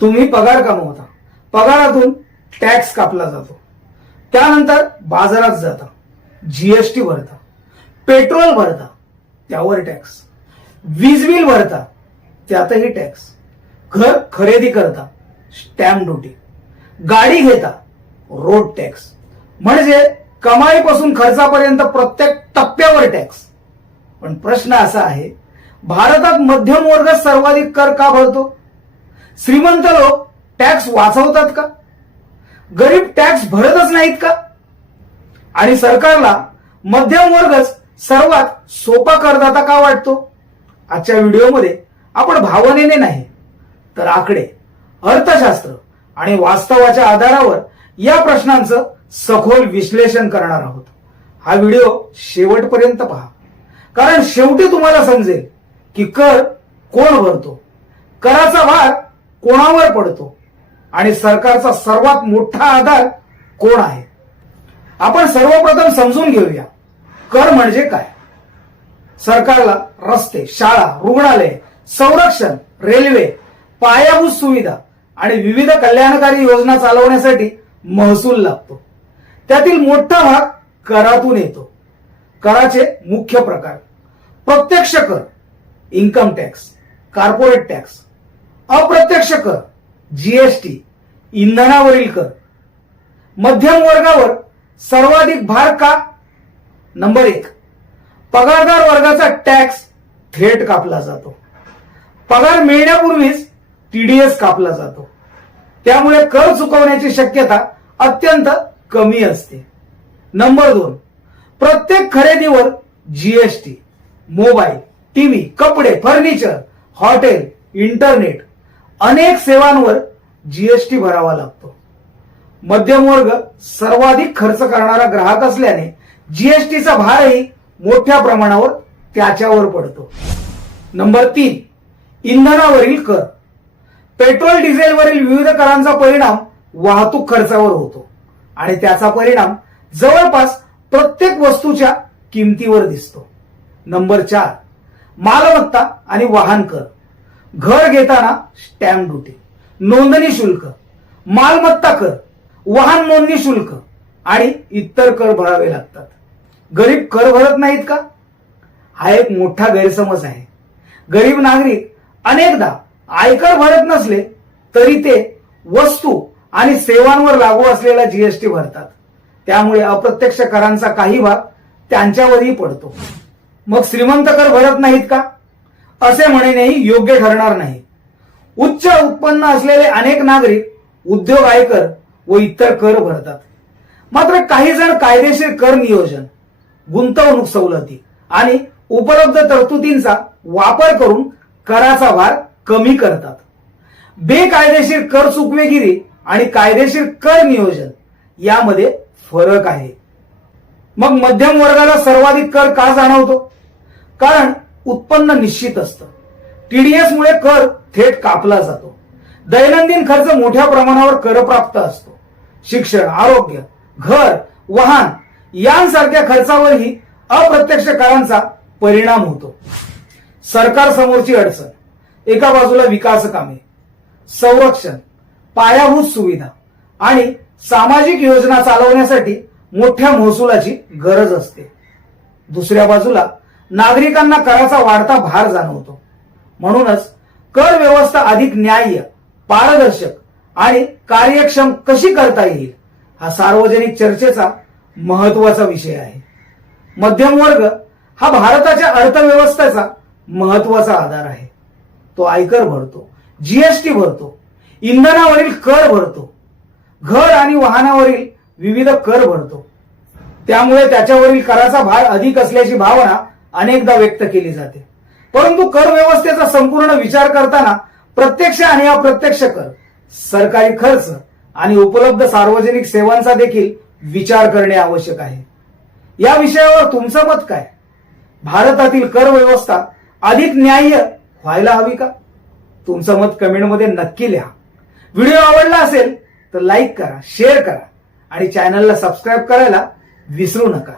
तुम्ही पगार कमवता, पगारातून टॅक्स कापला जातो, त्यानंतर बाजारात जाता, जीएसटी भरता, पेट्रोल भरता, त्यावर टॅक्स, वीज बिल भरता, त्यातही टॅक्स, घर खरेदी करता, स्टॅम्प ड्युटी, गाडी घेता, रोड टॅक्स, म्हणजे कमाईपासून खर्चापर्यंत प्रत्येक टप्प्यावर टॅक्स. पण प्रश्न असा आहे, भारतात मध्यम वर्ग सर्वाधिक कर का भरतो? श्रीमंत लोक टॅक्स वाचवतात का? गरीब टॅक्स भरतच नाहीत का? आणि सरकारला मध्यम वर्गच सर्वात सोपा करदाता का वाटतो? आजच्या व्हिडिओमध्ये आपण भावनेने नाही तर आकडे, अर्थशास्त्र आणि वास्तवाच्या आधारावर या प्रश्नांचं सखोल विश्लेषण करणार आहोत. हा व्हिडिओ शेवटपर्यंत पहा, कारण शेवटी तुम्हाला समजेल की कर कोण भरतो, कराचा भार कोणावर पडतो आणि सरकारचा सर्वात मोठा आधार कोण आहे. आपण सर्वप्रथम समजून घेऊया कर म्हणजे काय. सरकारला रस्ते, शाळा, रुग्णालय, संरक्षण, रेल्वे, पायाभूत सुविधा आणि विविध कल्याणकारी योजना चालवण्यासाठी महसूल लागतो. त्यातील मोठा भाग करातून येतो. कराचे मुख्य प्रकार: प्रत्यक्ष कर, इन्कम टॅक्स, कॉर्पोरेट टॅक्स; अप्रत्यक्ष कर, जीएसटी, इंधनावरील कर. मध्यम वर्गावर सर्वाधिक भार का? नंबर 1, पगारदार वर्गाचा टॅक्स थेट कापला जातो. पगार मिळण्यापूर्वीच टीडीएस कापला जातो, त्यामुळे कर चुकवण्याची शक्यता अत्यंत कमी असते. नंबर 2, प्रत्येक खरेदीवर जीएसटी. मोबाईल, टीव्ही, कपडे, फर्निचर, हॉटेल, इंटरनेट, अनेक सेवांवर जीएसटी भरावा लागतो. मध्यम वर्ग सर्वाधिक खर्च करणारा ग्राहक असल्याने जीएसटीचा भारही मोठ्या प्रमाणावर त्याच्यावर पडतो. नंबर 3, इंधनावरील कर. पेट्रोल डिझेलवरील विविध करांचा परिणाम वाहतूक खर्चावर होतो आणि त्याचा परिणाम जवळपास प्रत्येक वस्तूच्या किमतीवर दिसतो. नंबर 4, मालमत्ता आणि वाहन कर. घर घेताना स्टॅम्प ड्युटी, नोंदणी शुल्क, मालमत्ता कर, वाहन नोंदणी शुल्क आणि इतर कर भरावे लागतात. गरीब कर भरत नाहीत का? हा एक मोठा गैरसमज आहे. गरीब नागरिक अनेकदा आयकर भरत नसले तरी ते वस्तू आणि सेवांवर लागू असलेला जीएसटी भरतात. त्यामुळे अप्रत्यक्ष करांचा काही भाग त्यांच्यावरही पडतो. मग श्रीमंत कर भरत नाहीत का? असे म्हणणेही योग्य ठरणार नाही. उच्च उत्पन्न असलेले अनेक नागरिक उद्योग आयकर व इतर कर भरतात. मात्र काही जण कायदेशीर कर नियोजन, गुंतवणूक सवलती आणि उपलब्ध तरतुदींचा वापर करून कराचा भार कमी करतात. बेकायदेशीर कर चुकवेगिरी आणि कायदेशीर कर नियोजन यामध्ये फरक आहे. मग मध्यम वर्गाला सर्वाधिक कर का जाणवतो? कारण उत्पन्न निश्चित असतं. टीडीएस मुळे कर थेट कापला जातो. दैनंदिन खर्च मोठ्या प्रमाणावर करप्राप्त असतो. शिक्षण, आरोग्य, घर, वाहन यांसारख्या खर्चावरही अप्रत्यक्ष करांचा परिणाम होतो. सरकार समोरची अडचण: एका बाजूला विकास कामे, संरक्षण, पायाभूत सुविधा आणि सामाजिक योजना चालवण्यासाठी मोठ्या महसुलाची गरज असते. दुसऱ्या बाजूला नागरिकांना कराचा वाढता भार जाणवतो. म्हणूनच कर व्यवस्था अधिक न्याय्य, पारदर्शक आणि कार्यक्षम कशी करता येईल हा सार्वजनिक चर्चेचा महत्वाचा विषय आहे. मध्यम वर्ग हा भारताच्या अर्थव्यवस्थेचा महत्वाचा आधार आहे. तो आयकर भरतो, जीएसटी भरतो, इंधनावरील कर भरतो, घर आणि वाहनावरील विविध कर भरतो. त्यामुळे त्याच्यावरील कराचा भार अधिक असल्याची भावना अनेकदा व्यक्त केली जाते. परंतु कर व्यवस्थेचा संपूर्ण विचार करताना प्रत्यक्ष आणि अप्रत्यक्ष कर, सरकारी खर्च आणि उपलब्ध सार्वजनिक सेवांचा देखील विचार करणे आवश्यक आहे. या विषयावर तुमचं मत काय? भारतातील कर व्यवस्था अधिक न्याय्य व्हायला हवी का? तुमचं मत कमेंटमध्ये नक्की लिहा. व्हिडिओ आवडला असेल तर लाईक करा, शेअर करा आणि चॅनलला सबस्क्राईब करायला विसरू नका.